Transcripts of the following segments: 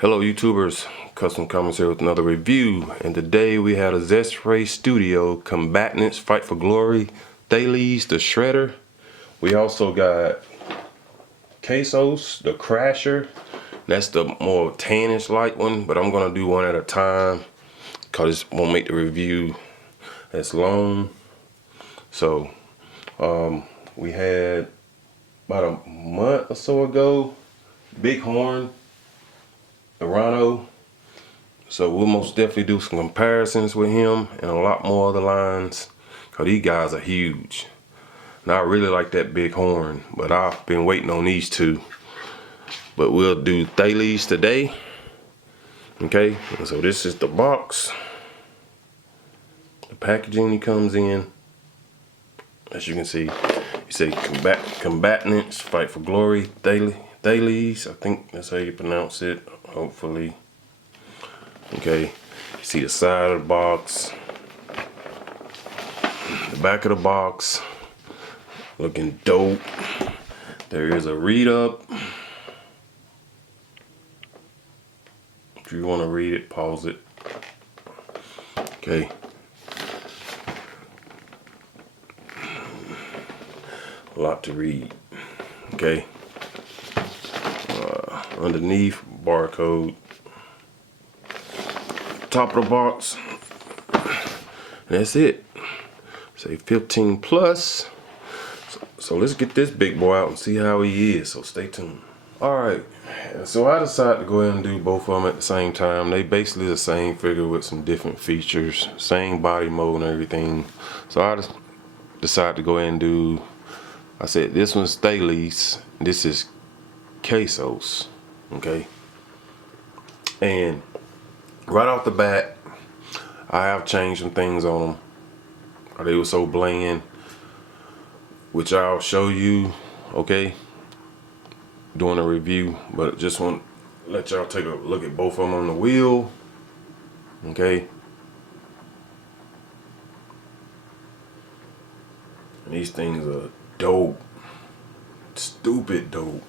Hello YouTubers, Custom Comments here with another review, and today we had a Xesray Studio Combatants Fight for Glory, THALES the Shredder. We also got KASOS the Crasher. That's the more tannish light one, but I'm gonna do one at a time because it won't make the review as long. So we had about a month or so ago, Bighorn, the Rhino. So we'll most definitely do some comparisons with him and a lot more other lines, because these guys are huge. Now I really like that Bighorn, but I've been waiting on these two. But we'll do THALES today. Okay, and so this is the box. The packaging he comes in. As you can see, you say Combatants Fight for Glory, THALES. I think that's how you pronounce it, hopefully. Okay, you see the side of the box, the back of the box, looking dope. There is a read up. If you want to read it, pause it. Okay. A lot to read. Okay. Underneath, barcode. Top of the box, and that's it. Say 15 plus. So let's get this big boy out and see how he is, so stay tuned. Alright, so I decided to go ahead and do both of them at the same time. They basically the same figure with some different features, same body mode and everything. So I just decided to go ahead and do, I said this one's THALES, this is KASOS, okay? And right off the bat, I have changed some things on them. They were so bland, which I'll show you, okay, during a review. But just want to let y'all take a look at both of them on the wheel, okay. And these things are dope, stupid dope.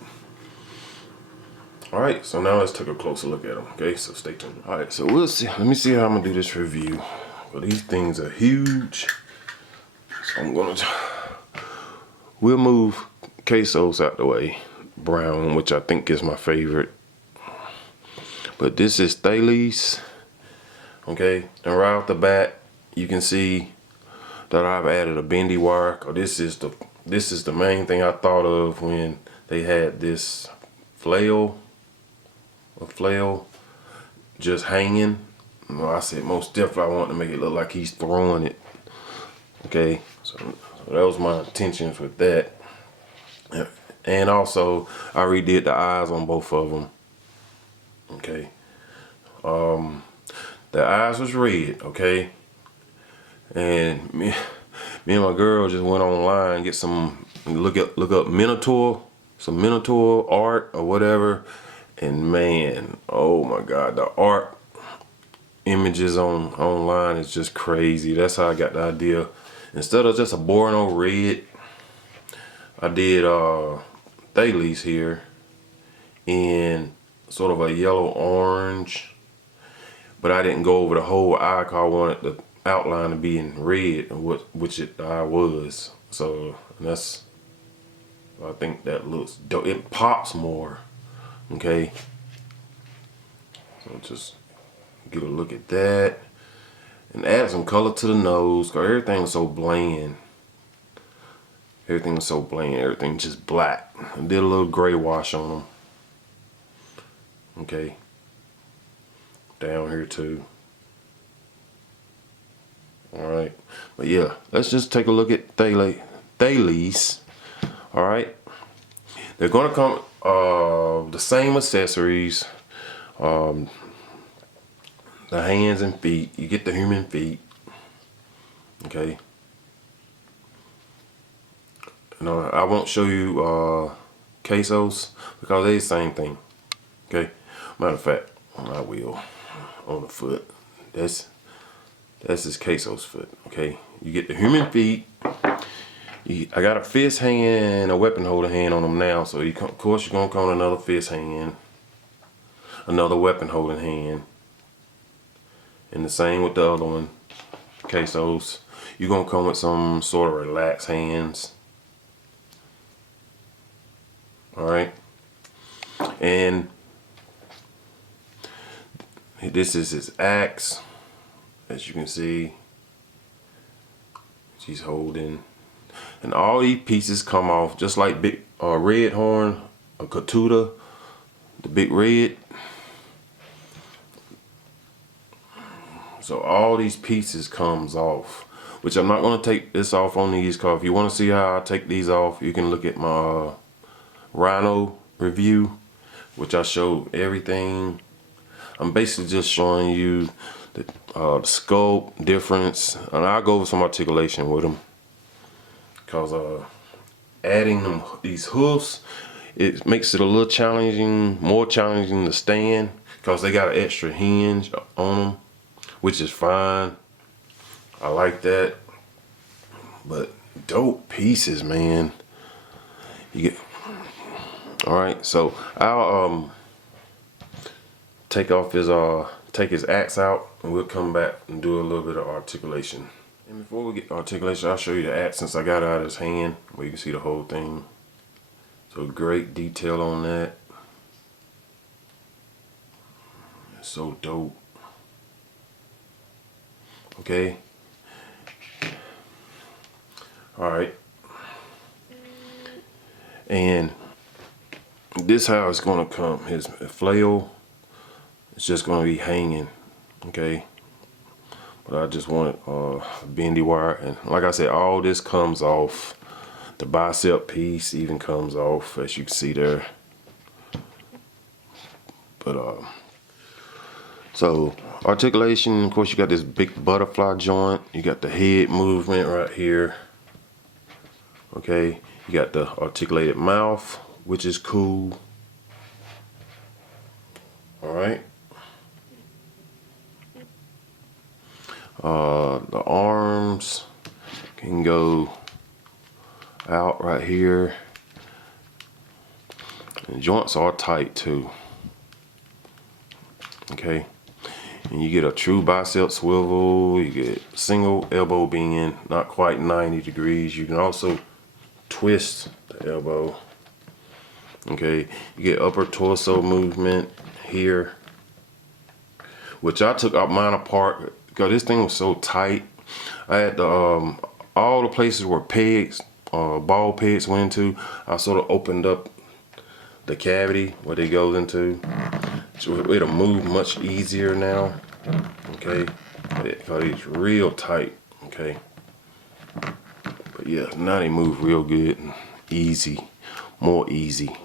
Alright, so now let's take a closer look at them, okay? So stay tuned. Alright, so we'll see. Let me see how I'm gonna do this review. Well, these things are huge. So I'm gonna, we'll move KASOS out the way. Brown, which I think is my favorite. But this is THALES, okay? And right off the bat, you can see that I've added a bendy wire. This is the main thing I thought of when they had this flail just hanging. No, I said most definitely I want to make it look like he's throwing it. Okay, so that was my intentions with that. And also I redid the eyes on both of them. Okay, the eyes was red, okay, and me and my girl just went online, get some, look up Minotaur, some Minotaur art or whatever. And man, oh my God, the art images online is just crazy. That's how I got the idea. Instead of just a boring old red, I did THALES here in sort of a yellow orange, but I didn't go over the whole eye because I wanted the outline to be in red, which the eye was. So that's, I think that looks dope. It pops more. Okay, so just get a look at that and add some color to the nose, because everything was so bland. Everything was so bland, everything just black. I did a little gray wash on them. Okay, down here too. Alright, but yeah, let's just take a look at THALES. Alright, they're gonna come the same accessories, the hands and feet. You get the human feet, okay. No, I won't show you KASOS because they're the same thing, okay. Matter of fact, I will on the foot. That's his KASOS foot, okay. You get the human feet. I got a fist hand and a weapon holder hand on them now, so of course you're gonna call another fist hand. another weapon holding hand. And the same with the other one, KASOS. You're gonna come with some sort of relaxed hands. Alright. And this is his axe, as you can see. She's holding. And all these pieces come off just like big red horn, a Katuda, the big red. So all these pieces comes off, which I'm not going to take this off on these, because if you want to see how I take these off, you can look at my Rhino review, which I showed everything. I'm basically just showing you the scope difference, and I'll go over some articulation with them, because adding these hoofs, it makes it a little challenging, more challenging to stand, because they got an extra hinge on them, which is fine. I like that. But dope pieces, man. You get. All right, so I'll take his axe out, and we'll come back and do a little bit of articulation. And before we get articulation, I'll show you the axe since I got it out of his hand, where you can see the whole thing. So great detail on that. It's so dope. Okay. All right. And this how it's gonna come. His flail is just gonna be hanging. Okay. But I just wanted bendy wire, and like I said, all this comes off. The bicep piece even comes off, as you can see there. But so articulation, of course, you got this big butterfly joint. You got the head movement right here. Okay, you got the articulated mouth, which is cool. All right. The arms can go out right here. And the joints are tight too. Okay. And you get a true bicep swivel. You get single elbow bend, not quite 90 degrees. You can also twist the elbow. Okay. You get upper torso movement here, which I took mine apart because this thing was so tight. I had the all the places where pegs, ball pegs went into, I sort of opened up the cavity where they goes into, so it'll move much easier now. Okay, because it's real tight. Okay, but yeah, now they move real good and easy, more easy.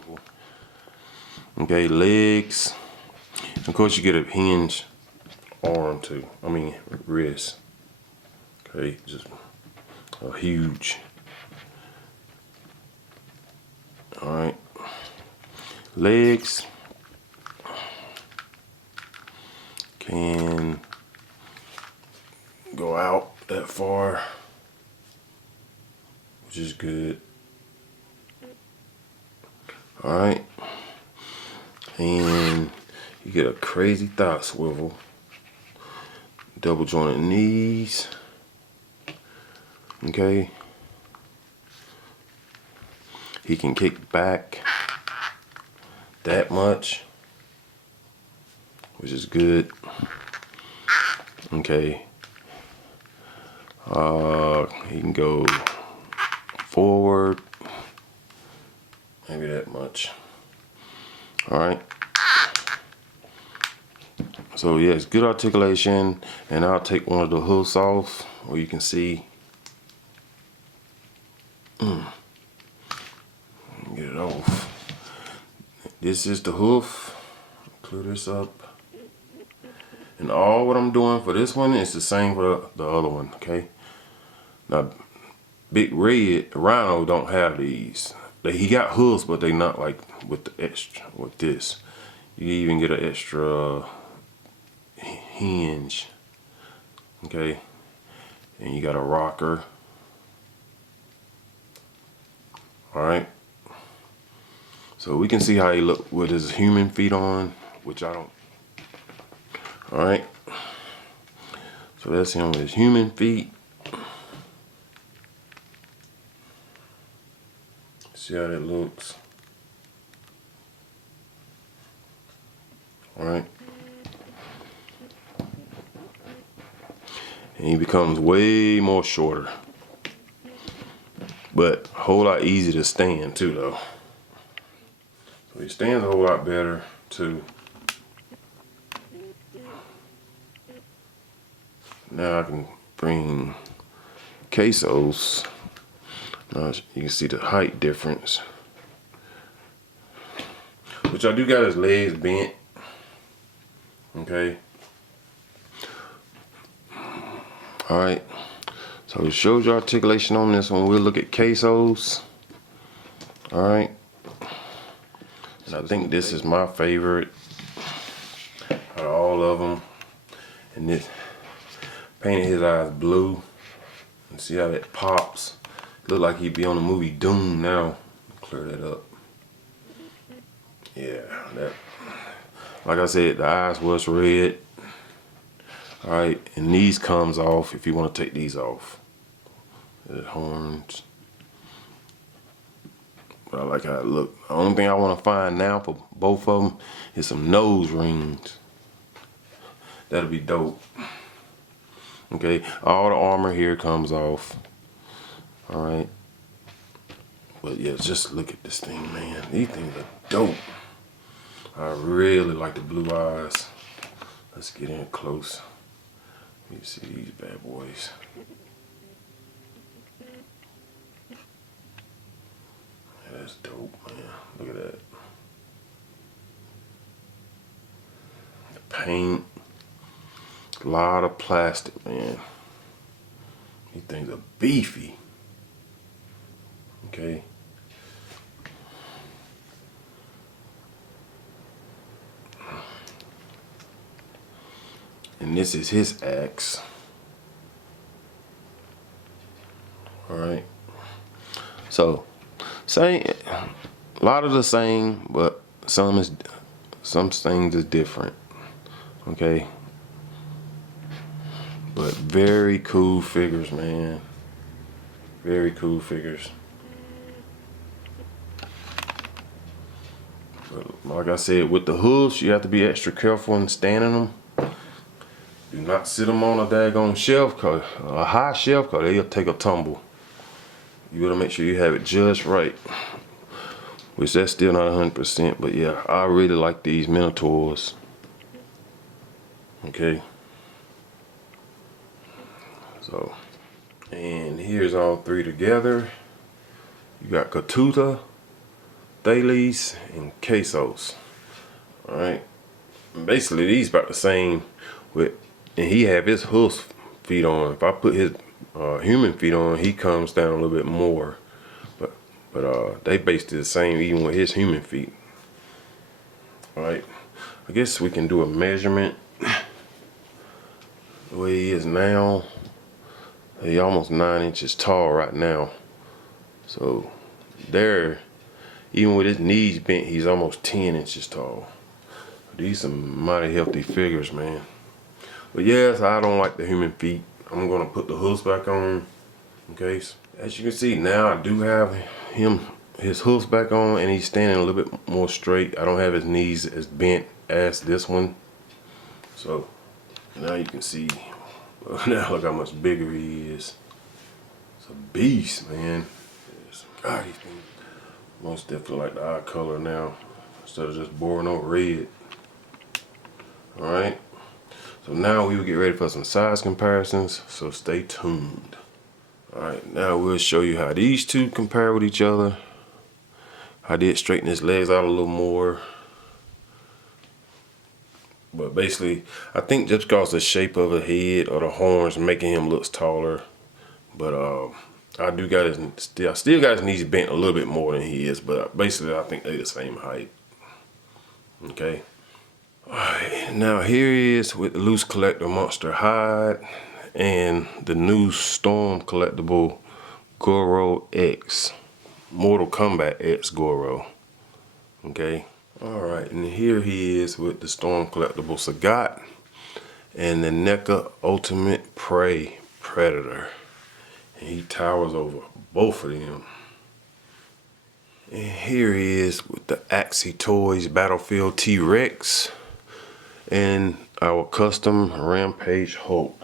Okay, legs. Of course, you get a hinge arm too. I mean wrist. Okay, just a huge. All right, legs can go out that far, which is good. All right, and you get a crazy thigh swivel, double jointed knees. Okay, he can kick back that much, which is good. Okay, he can go forward maybe that much. All right, so yeah, it's good articulation. And I'll take one of the hoofs off where you can see. Get it off. This is the hoof. Clear this up. And all what I'm doing for this one is the same for the other one. Okay. Now, Big Red Rhino don't have these. He got hooves, but they not like with the extra with this. You even get an extra hinge. Okay. And you got a rocker. All right. So we can see how he look with his human feet on. which I don't. All right. So that's him with his human feet. See how that looks. All right. And he becomes way more shorter, but a whole lot easier to stand too though. So he stands a whole lot better too. Now I can bring KASOS. Now you can see the height difference, which I do got his legs bent. Okay. All right. So it shows you articulation on this one. We'll look at KASOS. All right. And I think this is my favorite out of all of them. And this painted his eyes blue. And see how that pops. Look like he'd be on the movie Doom now. Clear that up. Yeah, that. Like I said, the eyes was red. All right, and these comes off if you want to take these off. The horns. But I like how it look. The only thing I want to find now for both of them is some nose rings. That'll be dope. Okay, all the armor here comes off. All right. But yeah, just look at this thing, man. These things are dope. I really like the blue eyes. Let's get in close. You see these bad boys. Yeah, that's dope, man. Look at that. The paint. A lot of plastic, man. These things are beefy. Okay. And this is his axe. All right. So, same, a lot of the same, but some things is different. Okay. But very cool figures, man. Very cool figures. But like I said, with the hooves, you have to be extra careful in standing them. Do not sit them on a daggone shelf, a high shelf, cause they'll take a tumble. You gotta make sure you have it just right. Which that's still not 100%, but yeah, I really like these Minotaurs. Okay. So, and here's all three together. You got Katuta, THALES, and KASOS. All right. Basically, these about the same with. And he have his hoof feet on. If I put his human feet on, he comes down a little bit more. But they basically the same even with his human feet. All right. I guess we can do a measurement. The way he is now, he almost 9 inches tall right now. So there, even with his knees bent, he's almost 10 inches tall. These some mighty healthy figures, man. But yes, I don't like the human feet. I'm gonna put the hoofs back on. Okay, so as you can see now, I do have his hoofs back on, and he's standing a little bit more straight. I don't have his knees as bent as this one. So now you can see. Now look how much bigger he is. It's a beast, man. God, these things most definitely like the eye color now instead of just boring on red. All right. So now we will get ready for some size comparisons, so stay tuned. Alright, now we'll show you how these two compare with each other. I did straighten his legs out a little more. But basically, I think just because the shape of the head or the horns making him looks taller. But I still got his knees bent a little bit more than he is, but basically I think they're the same height. Okay. Alright, now here he is with the loose collector monster hide and the new storm collectible Goro X. Mortal Kombat X Goro. Okay. All right, and here he is with the Storm Collectible Sagat and the NECA Ultimate Prey Predator. And he towers over both of them. And here he is with the Axie Toys Battlefield T-Rex and our custom Rampage Hulk.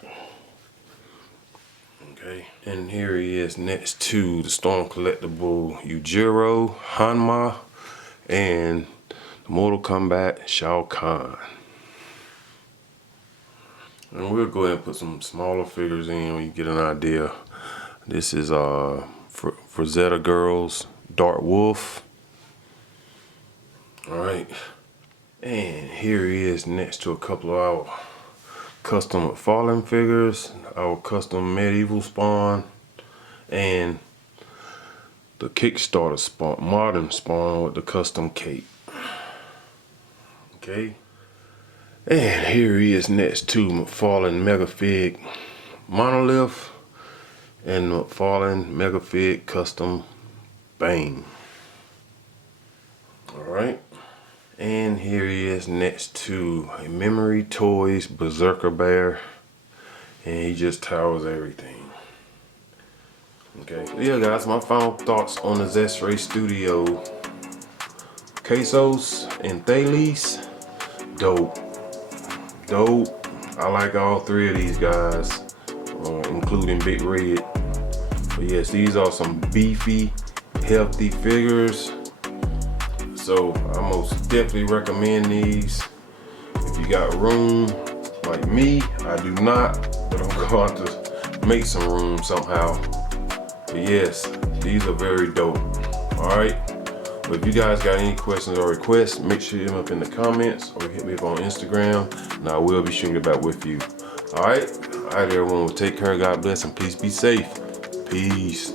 Okay, and here he is next to the Storm Collectible Yujiro Hanma and the Mortal Kombat Shao Kahn. And we'll go ahead and put some smaller figures in when you get an idea. This is Frazetta Girls Dark Wolf. Alright. And here he is next to a couple of our custom Fallen figures, our custom Medieval Spawn, and the Kickstarter Spawn, Modern Spawn with the custom cape. Okay. And here he is next to McFarlane Megafig Monolith and McFarlane Megafig Custom Bang. Alright. And here he is next to a Memory Toys Berserker Bear. And he just towers everything. Okay. So yeah guys, my final thoughts on the Xesray Studio KASOS and THALES. Dope. Dope. I like all three of these guys, including Big Red. But yes, these are some beefy, healthy figures. So I most definitely recommend these. If you got room, like me, I do not, but I'm going to make some room somehow. But yes, these are very dope. Alright. But if you guys got any questions or requests, make sure you hit them up in the comments or hit me up on Instagram, and I will be shooting it back with you. Alright? Alright everyone, well, take care, God bless, and please be safe. Peace.